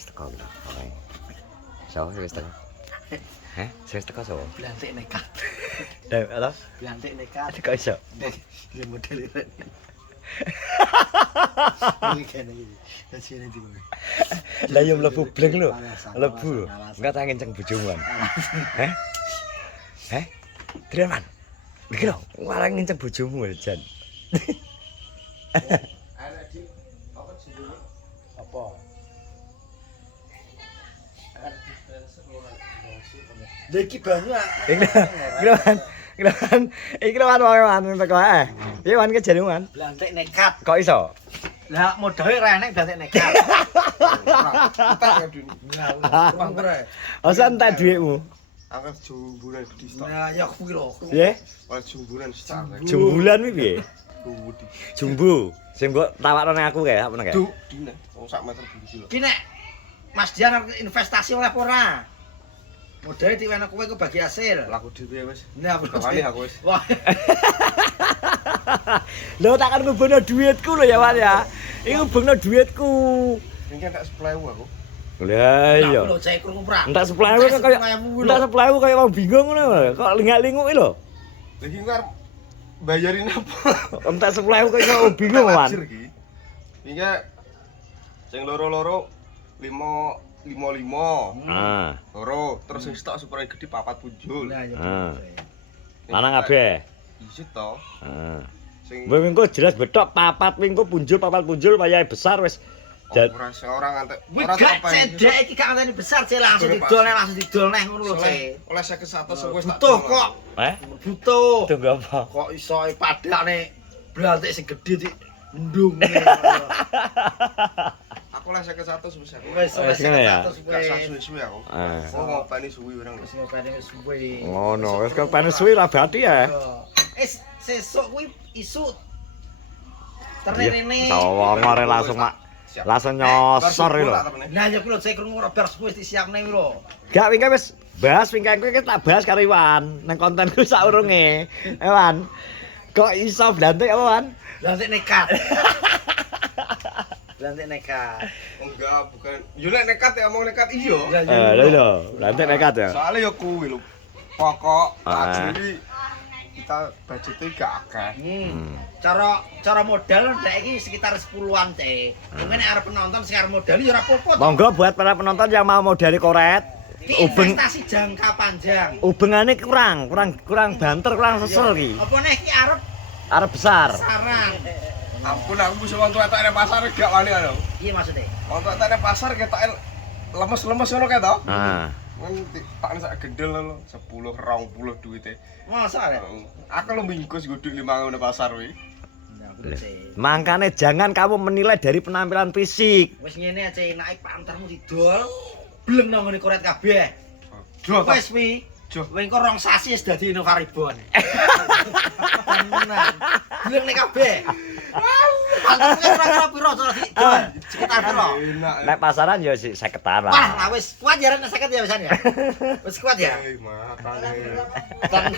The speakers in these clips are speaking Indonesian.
wis teko lho. Oke. Sopo wis teko? Heh, wis teko sopo? Blantik nekat. Apa? Blantik nekat. Kok iso? Dia model itu. Ini kene iki. Wis ngene iki. Lah yo mlebu bleng lho. Mlebu. Enggak tak ngenceng bojomu. Heh? Heh? Dreman. Iki lho, warang ngenceng bojomu Jan. Apa? Iki banyu. Iki lho wan teko ae. Iki wan ke jane wan. Blantik nekat. Kok iso? Lah modalnya renek blantik nekat. Tak ya Dun. Bang bre. Asa entek dhuwitmu. Angkat jumburan di stok. Nah, ya kuwi lho. Nggih. Oleh jumburan stok. Jumbulan kuwi piye? Budi. Jumbu. Sing mbok tawakno ning aku kae, apa nang kae? Duh, dina. Wong sak meter biji lho. Ki nek Mas Dian arep investasi oleh apa ora? Modalnya diwene kowe ku bagi hasil. Laku dhewe wis. Nah, Kawani aku wis. Wah. Lho tak kan ngubungno dhuwitku lho ya Wan ya. Iki ngubungno dhuwitku. Iki tak 10.000 aku. Lah iya. Lho cek krungu pra. Entak 10.000 kok kaya entak 10.000 kaya wong bingung ngono. Kok lingak-linguk iki lho. Lah iki arep bayarin apa? Entak 10.000 kok iso bingung Wan. Iki sing loro-loro 5.5. Ah. Loro, terus sing stok super gede 4 punjul. Nah, ya. Ah. Lanang kabeh. Iya to. Heeh. Sing Wingko jelas betok papat wingko punjul wayahe besar wis. ora orang ngantek Wih gak cedek iki gak ngenteni besar cek langsung didol neh ngono lho cek. Oleh 51 wis tak Butuh kok. Butuh. Tunggu apa? Kok iso padakne blantik sing gedhe dik ndung. Aku oleh 51 wis. Wis Wis ngene ya? Gak suwe-suwe aku. Oh ngopeni suwi urang lho. Wis ngopeni wis suwe. Ngono, wis kok panes suwi ra bati ya. Sesuk kuwi isu terene. Sawang ora langsung nyosor iki lho. Nah ya kuwi lho cek krungu ora bar wis disiapne kuwi lho. Gak wingke wis bahas wingke kuwi tak bahas karo Iwan nang kontenku saurunge. Wan. Kok iso blantik apa Wan? Blantik nekat. Blantik nekat. Enggak, bukan. Yo nek nekat ya omong nekat iya. Lho lho, blantik nekat ya. Soale yo kuwi lho. Pokok ajuri kita budgetnya gak akeh. Cara modal ndek iki sekitar 10-an cek. Mungkin nek arep penonton sing arep modal ya ora apa-apa. Monggo buat para penonton yang mau modali koret. Investasi jangka panjang. Hubungannya kurang banter, kurang seser iki. Apa nek iki Arep besar. saran? Ampun aku bisa wong tuwek nek pasar gak wani anu. Iya maksudnya? Wong tuwek nek pasar ketoke lemes-lemes ngono kae to. Ah. Kan tak sak gendel lho 10 20 duwite. Masa rek? Aku lu minggus guduk 5 ning pasar kuwi. Makanya jangan kamu menilai dari penampilan fisik. Wis ngene aja enake pantermu didol. Bleng nang ngene koret kabeh. Jo to. Wis wi. Jo. Wengko rong sasi wis dadi Innovaribon. Tenan. Bleng nek kabeh. Pantermu ora piro to didol. Sekitar piro? Nek pasaran ya 50-an lah. Wah, wis kuat ya rene 50 ya wisan ya. Wis kuat ya. Matane. Tenan.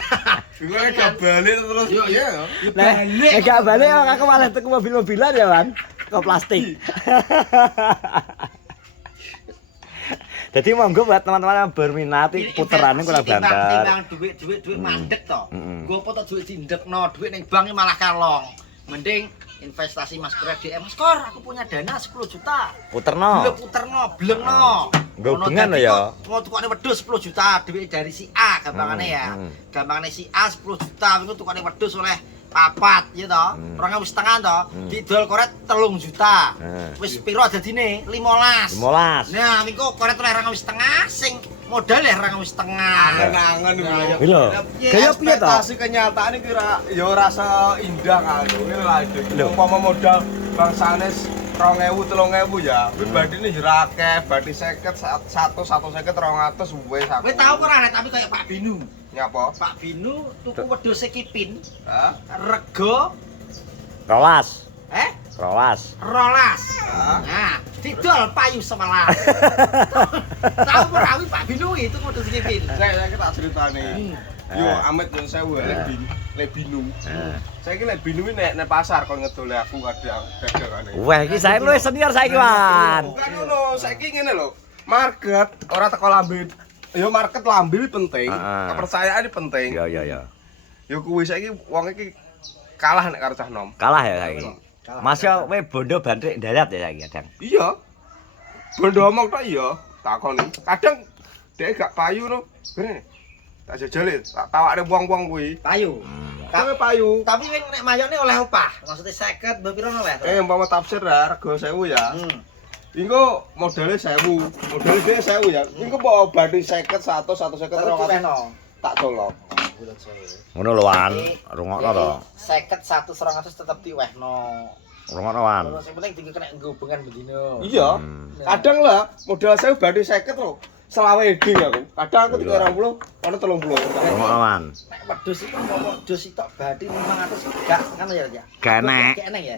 Iku gak balik terus. Yo, Iya. Nek gak balik aku malah tuku mobil-mobilan ya, Wan. Kok plastik. Jadi monggo buat teman-teman yang berminat puterane kurang banter. Timbang duit mandek to. Nggo apa to duit dindekno, duit ning bank malah kalong. Mending investasi Mas Kor di Mas Kor, aku punya dana 10 juta. Puterno. Puterno, blengno. Nggo bengan lho ya. Mau tukane wedhus 10 juta duit dari si A gampangane ya. Gampangane si A 10 juta engko tukane wedhus oleh papat ya to. 2.500 to. Didol koret 3 juta. Wis piro dadine? 15. 15. Nah, mingko koret oleh 2.500 sing modal ya 2.500. Angen-angen Iki lho. Gaya piye to? Ekspektasi kenyataan iki ya rasa indah kan. Ngene lah iki. Umpama modal bangsane 2.000 3.000 ya. Pribadine yo ora akeh, badi 50 150 200 wis aku. Kowe tau ora nek tapi kayak Pak Binu. Nyapa? Pak Binu tuku wedhus kipin. Hah? Rego Rolas. rolas. Nah, didol payu 11. Tahu perawi Pak Binu itu wedhus kipin. Saya tak ceritane. Yo amit yo 1000 bin. lek binu. Heeh. Saiki lek binu nek pasar kon ngedol aku kadang dagangane. Wah, iki saya luwih senior saiki, Wan. Bukan ngono, saiki ngene lho. Market ora teko lambe. Ya market lambe iki penting. Kepercayaan iki penting. Ya. Ya kuwi saiki wong iki kalah nek karo cah nom. Kalah ya saiki. Mas yo kowe bondo bantrik darat ya saiki kadang. Iya. Bondo omong tok iya, takoni. Kadang dhek gak payu no. Bener. Tak jajali, tak tawakne wong-wong kuwi. Payu. Kawe payu. Tapi wing nek mayone oleh opah. Maksudnya 50 mbok piro oleh? Umpama tafsir rega 1000 ya. Engko modalnya 1000. Modalnya dhewe 1000 ya. Engko mbok obati 50, 100, 150 200. Tak colok. Ngono lho, Wan. Rungokno to. 50 100 200 tetep diwehno. Rungokno, Wan. Sing penting tinggal kena hubungan bedino. Iya. Kadang lah modal 1000 bati 50 lho. Selawe eding aku. Kadang aku 320, ono 30. Rungokno, Wan. Nek wedhus iki kok wedhus sitok bati 500 gak ngono ya. Gak enek. Gak enek ya.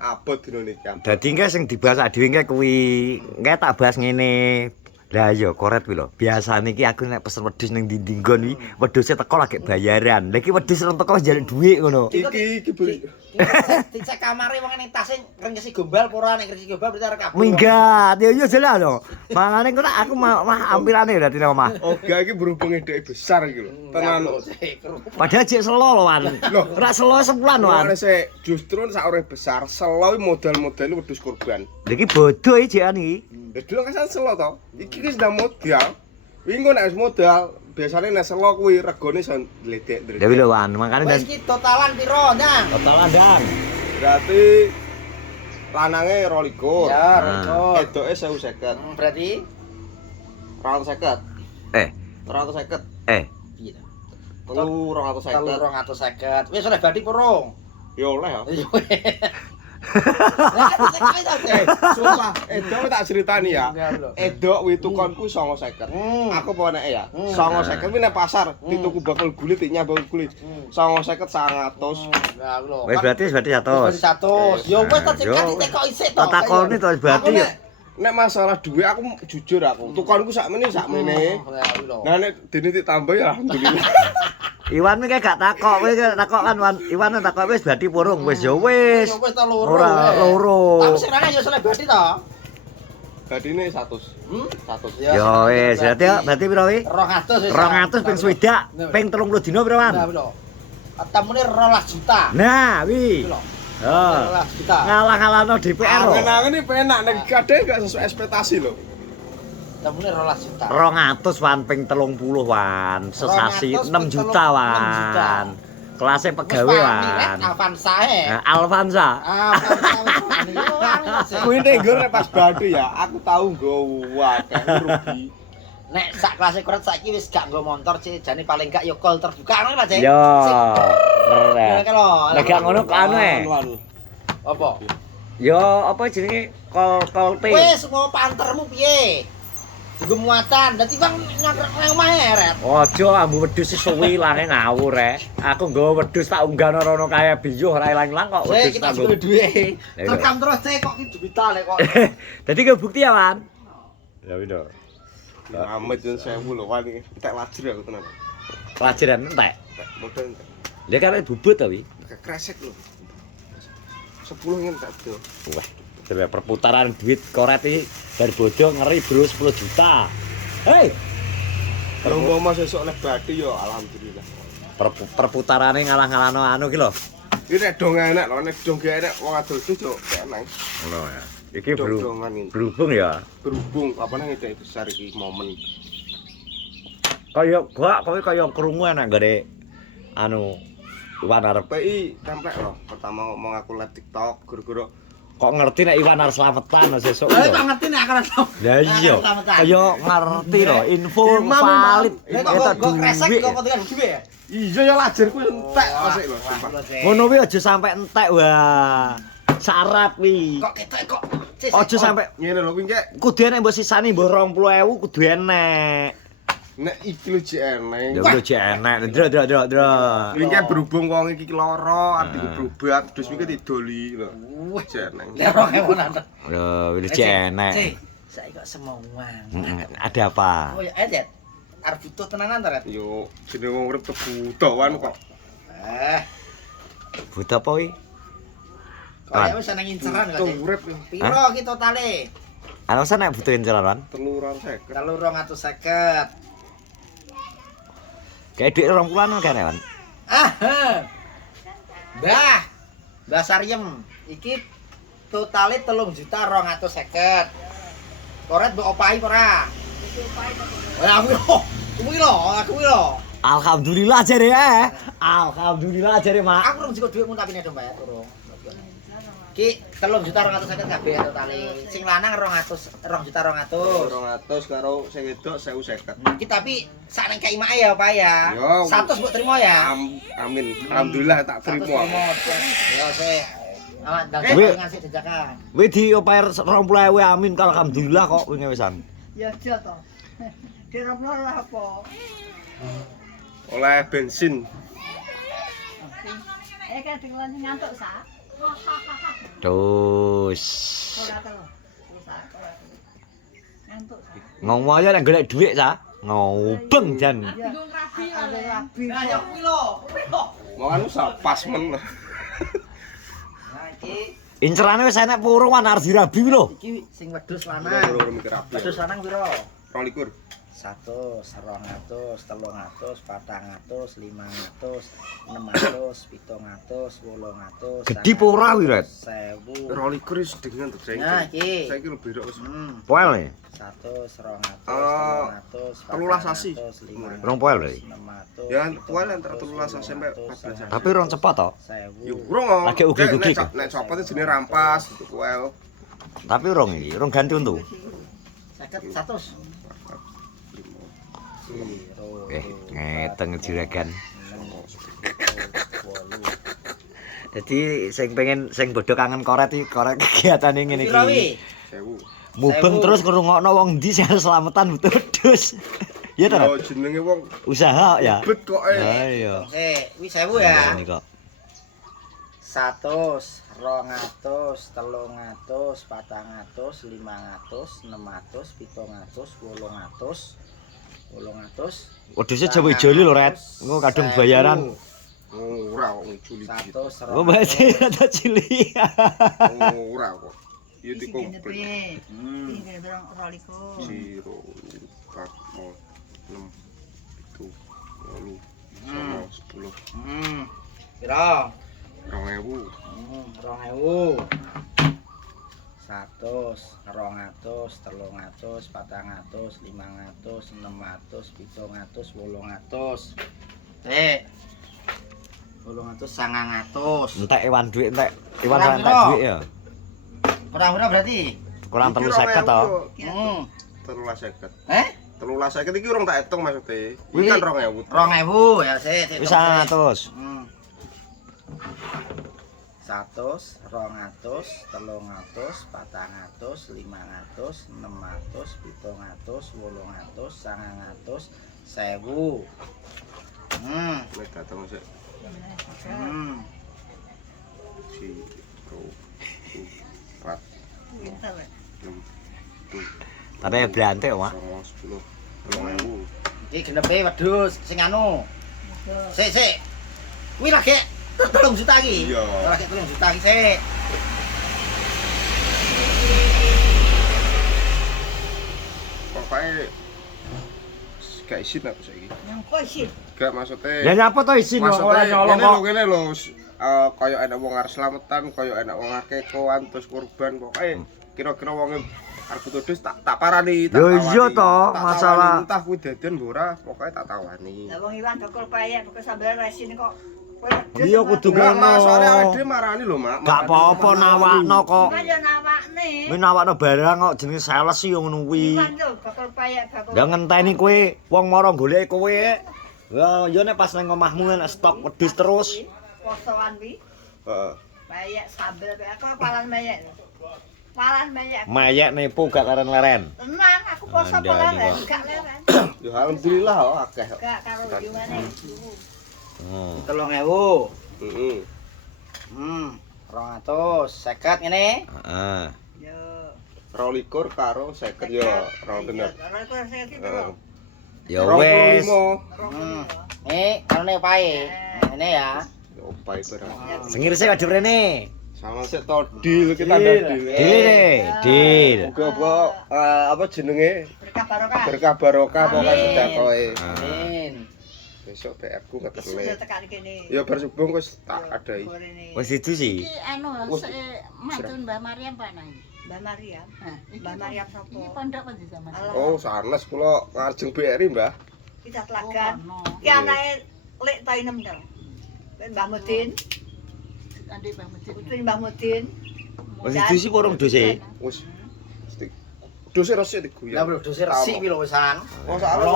Abot dino niki. Dadi engke sing dibahas dhewe engke kuwi engke tak bahas ngene. Lah iya koret kuwi lho. Biasane iki aku nek pesen wedhus ning ndi-ndi nggon iki, wedhuse teko lagi bayaran. Lah iki wedhus rong teko njaluk dhuwit ngono. Iki beli. Dicek kamare wong ning tase ngringkesi gombal ora nek ngringkesi gombal berarti arek kabur. Minggat, ya jelas lho. Mangane kok aku mah ampirane berarti nang omah. Oga iki berhubung edek besar iki lho. Tenan lho. Padahal jek selo lho, Wan. Ora selo sepulan lho, Wan. Ora sik justru sak ora besar, selo modal-modal wedhus kurban. Lha iki bodoh iki jekan iki. Lah dulu kan selo to. Iki wis ndak modal. Wingi nek wis modal, biasane nek selo kuwi regane iso ndledek. Dewi lho, Wan. Makane Wis iki totalan piro, Nang? totalan dan. Berarti lanange 22. Ya, rekor. Edoke 1050. Berarti 250. 250. piye to? Telu 250. 250. Wis oleh badi purung. Ya oleh ya. Lah kan dicek ae to. Sumpah, edok tak ceritani ya. Edok kuwi tukonku 950. Aku apa nek ya? 950 kuwi nek pasar dituku bakul gulit nyambung gulit. 950 100. Lah lho. Wis berarti 100. 100. Ya wis to cek kok isik to. Tak takoni to berarti ya. Nek masalah duit aku jujur aku. Tukonku sakmene. Nah nek dene ditambah ya alhamdulillah. Iwan iki gak takok, kowe takok kan Wan. Iwan takok wis berarti purung. Wis ya wis. Wis to loro. Ora loro. Tapi sing rene ya oleh badi to. Badine 100. 100. Ya wis, berarti piro wi? 200 wis. 200 ping swidak, ping 30 dina piro, Wan? Nah, piro? Atamune 12 juta. Nah, wi. Piro? Oh. 12 juta. Ngalah-ngalahno DPR lho. Angen-angen iki penak nek kadhe gak sesuai ekspektasi lho. Atamune 12 juta. 200 Wan ping 30 Wan. Sesasi 6 juta Wan. Kelasnya pegawe Wan. Avanza e. Nah, Alvanza. Kuwi tenggor nek pas badu ya, aku tahu nggowo akeh rugi. Nek sak kelas koret saiki wis gak nggo motor sih, jane paling gak ya kol terbuka ngono Pak Cek. Yo. Nek Nek gak ngono anu Apa? Yo apa jenenge kol P. Wis mau pantermu piye? Digo muatan, dadi bang nyangkruk nang omahe Ret. Aja ambu wedhus suwi lange ngawur rek. Aku nggawa wedhus tak unggahno rono kaya biyuh ora ilang-ilang kok wedhus tak nggo. Kita duwe. Terekam terus Cek kok iki duwita lek kok. Dadi ke bukti ya, Wan. Ya wis. Amet yen 1000 lho wan iki. Tak lajir aku tenan. Pelajaran entek. Modal entek. Lah kan bubut ta wi. Kresek lho. 10 ngene tak do. Wah, terus perputaran duit koret iki dari bodoh ngeri bro 10 juta. Hei. Kalau umpama sesuk oleh badi ya alhamdulillah. Perputarane ngalah-ngalahno anu ki lho. Iki nek dong enak lho, nek dong gak enak wong adol itu yo enak. Ngono ya. Iki Dong-dongan ini. berhubung ya. Berhubung apa nang ide besar iki momen. Kaya gak kowe kaya krungu enak gare anu Iwan arep PI templek lho. Pertama ngomong aku live TikTok gara-gara kok ngerti nek Iwan arep slametan sesuk. Lah kok ngerti nek akan tau. Lah iya. Kaya ngerti lho info valid. Kok kresek kok potongan dhewe ya? iya ya lajarku entek asik lho. Ngono kuwi aja sampe entek wah. Sarap wi. Kok ketok kok. Aja sampe Ngene lho kuwi kek kudu enek mbok sisani mbok 20.000 kudu enek. nek iki lho jek enek. Ya udah jek enek. Dro. Kuwi kek berhubung wong iki lara, artiku berobat, terus iki didoli lho. Wah, Jek enek. lek ora ewonan. Lho, wis jek enek. Saiki kok semongan. Ada apa? Oh ya, Ed. Arep butuh tenanan ta, Red? Yo jeneng wong urip kebutuhan kok Buta apa iki? Kaya wis seneng inceran kok. Urip Piro ki totale? Alasan nek butuhin ceraran? 350. 350. Kayak duit 20-an kene, Wan. Mbah Sariem, iki totale 3.250.000. Koret mbok opahi ora? Aku lho. Alhamdulillah jare ya. Alhamdulillah jare, Mak. Aku urung cukup dhuwitmu tapi nek Mbak urung. Ki 3.250.000 kabeh totale. Sing lanang 2.200.000. 200 karo sing wedok 1.050. Iki tapi sak nang kaimake ya, Pak ya. Yo. 100 mbok trimo ya. Amin. Alhamdulillah tak terima. Ya sik. Awak ndang Wih. ngasih jejakan. Wis diopair 20.000 amin kalau alhamdulillah kok wingi wisan. Ya aja to. Dirapno lah apa? Oleh bensin. Kan tinggal ngantuk sa. Terus Ora telo. Terus sa. Ngantuk sa. ngomong aja nek golek dhuwit sa. Ngobeng jan. Bingung rabi oleh rabi. Nah, ya kuwi lho. Mau sak pas men. Nah, iki Incerane wis enek purung wan arep dirabi lho. iki sing wedhus Ora lanang. mikir rapi. Wedhus lanang piro? 22. 100, 200, 300, 400, 500, 600, 700, 800. Gedhi apa ora, Wirat? 1000. 22 wis dengan tuh saya. Nah, iki. Saiki lebih rok wis. Poel nih. 100, 200, Eh, 300, 13 sasi. 500, Rong poel lho. 600. Ya poel antara 13 sampai 14 sasi. Tapi rong cepat to. 1000. Yo urung. Lagi ugi-ugi, Nek nek copot jenenge rampas gitu poel. Tapi rong iki, rong ganti untu. 50, 100. Ngeteng juragan. Jadi sing pengen sing bodho kangen koret iki koret kegiatane ngene Piro iki. wi? 1000. Mubeng 1000. terus ngrungokno wong ndi sing selamatan wedhus. Iya ta? Yo jenenge wong Usaha ya. bet kok Lah iya. Wi 1000 ya. Ini kok. 100, 200, 300, 400, 500, 600, 700, 800. Wedhuse Jawa Joli lho, Ret. Engko kadung bayaran. Ora kok ngujuli. 100, Oh, bahasa rada cilik. Ora kok. Yo Sing dikomplit. piye? Sing berong roliko. 0 4 6 7 8 9 10 Piro? 2000. 2000. 100, 200, 300, 400, 500, 600, 700, 800. 800, 900. Entek Iwan dhuwit entek. Iwan Kurang entek piro? dhuwit ya. Kurang berapa berarti? Kurang 350 to. 350. 350 13.000. iki urung tak hitung maksude. Iki Iki kan 2000. 2000 ya sik. Wis 100. 100, 200, 300, 400, 500, 600, 700, 800, 900, 1000. Wis dateng sik. 4 Pinter. 6 Tapi blantek, Mak. 10 2000. Iki genepe wedhus sing anu. Sik. Kuwi lagi 3 juta iki. Iya. Lagi 3 juta iki sik. Pokoknya gak isin aku saiki. Yang kok sih? Gak maksudnya. Ya nyapa to isin kok ora nyolong kok. Ngene lho, kaya enak wong arep slametan, kaya enak wong akeh koan terus kurban pokoke kira-kira wong arep butuh dus tak parani, tak Yo tawani. iya to, Tak masalah. tawani, entah kuwi daden mbok ora, pokoke tak tawani. Lah wong Iwan bakal payah, bakal sambil resin kok. Iya kudu Enggak, ngono. Mas, soalnya awake dhewe marani lho, Mak. Gak apa-apa nawakno kok. Iwan yo nawakne. Kuwi nawakno barang kok jenenge sales yo ngono kuwi. Iwan yo bakal payah bakal. Ya ngenteni kowe wong mara golek kowe. Ya yo nek pas nang omahmu nek stok wedhus terus. Posoan wi. Heeh. Payah sambil aku palan mayek. Palan mayek. Mayek nipu gak leren-leren. Tenang, aku poso Anda palan ini kok. gak leren. Ya alhamdulillah kok akeh. kok. Gak karo Iwane. 3.000. Heeh. 250 ngene. Heeh. Yo. 22 karo 50 yo, ora bener. Roliko sing iki Heeh. to. Ya wis. 25. Karone pae. Ini ya. Opai barang. Sengirse waduh rene. Sama sik to deal kita ndak deal. Deal. Muga apa jenenge Berkah barokah. berkah barokah pokoke Amin. sedakoe. Amin. Besok PR ku Sudah ketele. tekan kene. Ya bar subuh wis tak adai. Wis itu sih. Iki anu Wah. mantun Mbak Maryam Pak Nang. Mbak Maryam. Nah, iki Mbak Maryam Iki sapa? pondok apa di zaman? Alah. Oh, sanes kula ngajeng BRI, Mbah. Kita telagan. Oh, Ki anake lek ta inem to. Mbah Mudin, Andi Mbak Masjid. putri Mbah Mudin. Wis itu sih porong dose. Wis dose resik Lah diguyur. bro, dose resik kuwi lho wisan. Oh, sakare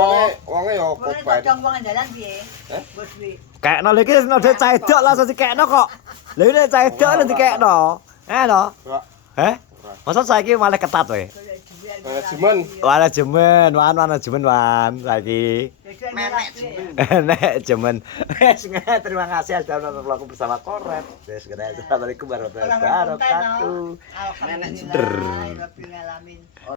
wonge ya Wong kopet. padang wong dalan piye? Hah? Bos wi. Kekno lho iki nang cah edok langsung dikekno kok. Lha ini cah edok lho dikekno. Lho. Pak, Heh? Masa saiki malah ketat wae. manajemen. Manajemen wan saiki. Nek jemen. Terima kasih sudah nonton vlogku bersama Koret. Assalamualaikum warahmatullahi wabarakatuh. Alhamdulillah. Rabbil alamin.